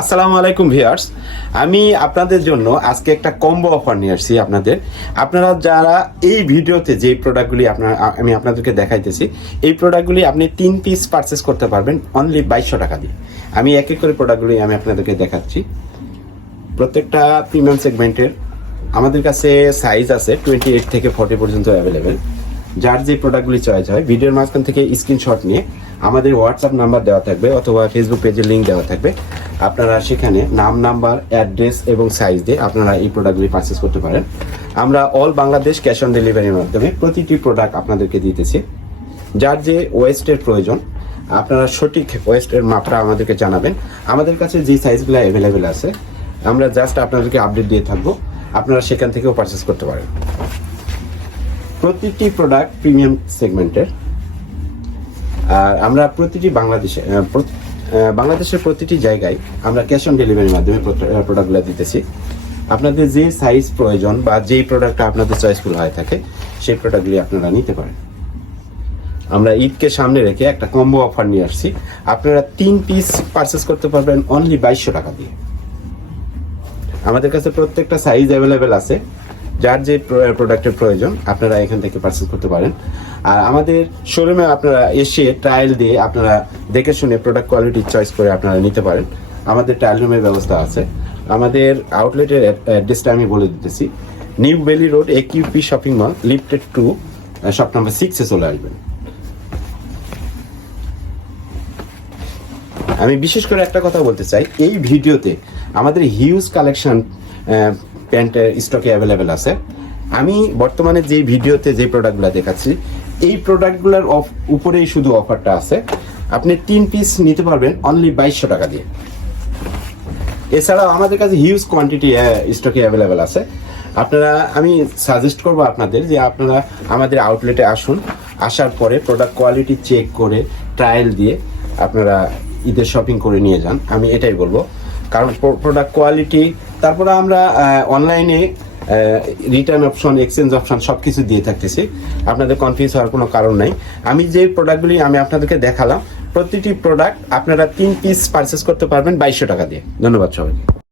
আসসালামু আলাইকুম ভিউয়ার্স। আমি আপনাদের জন্য আজকে একটা কম্বো অফার নিয়ে আসছি আপনাদের। আপনারা যারা এই ভিডিওতে যে প্রোডাক্টগুলি আপনার, আমি আপনাদেরকে দেখাইতেছি, এই প্রোডাক্টগুলি আপনি তিন পিস পারচেস করতে পারবেন অনলি বাইশশো টাকা দিয়ে। আমি এক এক করে প্রোডাক্টগুলি আমি আপনাদেরকে দেখাচ্ছি। প্রত্যেকটা প্রিমিয়াম সেগমেন্টের আমাদের কাছে সাইজ আছে টোয়েন্টি এইট থেকে ফর্টি পর্যন্ত অ্যাভেলেবেল যার যে প্রোডাক্টগুলি চয়েস হয়, ভিডিওর মাঝখান থেকে স্ক্রিনশট নিয়ে আমাদের হোয়াটসঅ্যাপ নাম্বার দেওয়া থাকবে অথবা ফেসবুক পেজের লিঙ্ক দেওয়া থাকবে। আপনারা সেখানে নাম, নাম্বার, অ্যাড্রেস এবং সাইজ দিয়ে আপনারা এই প্রোডাক্টগুলি পারচেস করতে পারেন। আমরা অল বাংলাদেশ ক্যাশ অন ডেলিভারির মাধ্যমে প্রতিটি প্রোডাক্ট আপনাদেরকে দিতেছি। যার যে ওয়েস্টের প্রয়োজন, আপনারা সঠিক ওয়েস্টের মাপটা আমাদেরকে জানাবেন। আমাদের কাছে যে সাইজগুলো অ্যাভেলেবেল আছে, আমরা জাস্ট আপনাদেরকে আপডেট দিয়ে থাকব। আপনারা সেখান থেকেও পারচেস করতে পারেন। প্রতিটি প্রোডাক্ট প্রিমিয়াম সেগমেন্টের আর আমরা প্রতিটি বাংলাদেশে বাংলাদেশের প্রতিটি জায়গায় আমরা ক্যাশ অন ডেলিভারির মাধ্যমে প্রোডাক্টগুলো দিতেছি। আপনাদের যে সাইজ প্রয়োজন বা যেই প্রোডাক্টটা আপনাদের চয়েসফুল হয়ে থাকে, সেই প্রোডাক্টগুলি আপনারা নিতে পারেন। আমরা ঈদকে সামনে রেখে একটা কম্বো অফার নিয়ে আসছি। আপনারা তিন পিস পারচেস করতে পারবেন অনলি বাইশশো টাকা দিয়ে। আমাদের কাছে প্রত্যেকটা সাইজ অ্যাভেলেবেল আছে। যার যে প্রোডাক্টের প্রয়োজন, আপনারা এখান থেকে পারচেস করতে পারেন। আর আমাদের শোরুমে আপনারা এসে ট্রায়াল দিয়ে আপনারা দেখে শুনে প্রোডাক্ট কোয়ালিটি চয়েস করে আপনারা নিতে পারেন। আমাদের ট্রায়াল রুমের ব্যবস্থা আছে। আমাদের আউটলেটের অ্যাড্রেসটা আমি বলে দিতেছি। নিউ বেলি road A QP shopping mall lifted to shop number সিক্সে চলে আসবেন। আমি বিশেষ করে একটা কথা বলতে চাই। এই ভিডিওতে আমাদের হিউজ কালেকশন প্যান্টের স্টকে অ্যাভেলেবেল আছে। আমি বর্তমানে যে ভিডিওতে যে প্রোডাক্টগুলো দেখাচ্ছি, এই প্রোডাক্টগুলোর অফ উপরেই শুধু অফারটা আছে। আপনি তিন পিস নিতে পারবেন অনলি বাইশশো টাকা দিয়ে। এছাড়াও আমাদের কাছে হিউজ কোয়ান্টিটি স্টকে অ্যাভেলেবেল আছে। আপনারা, আমি সাজেস্ট করব আপনাদের যে আপনারা আমাদের আউটলেটে আসুন, আসার পরে প্রোডাক্ট কোয়ালিটি চেক করে ট্রায়াল দিয়ে আপনারা ঈদের শপিং করে নিয়ে যান। আমি এটাই বলব। কারণ প্রোডাক্ট কোয়ালিটি তারপরে আমরা অনলাইনে রিটার্ন অপশন এক্সচেঞ্জ অপশন সব কিছু দিয়ে থাকতেছি। আপনাদের কনফিউজ হওয়ার কোনো কারণ নাই। আমি যে প্রোডাক্টগুলি আমি আপনাদেরকে দেখালাম, প্রতিটি প্রোডাক্ট আপনারা তিন পিস পারচেস করতে পারবেন বাইশশো টাকা দিয়ে। ধন্যবাদ সবাইকে।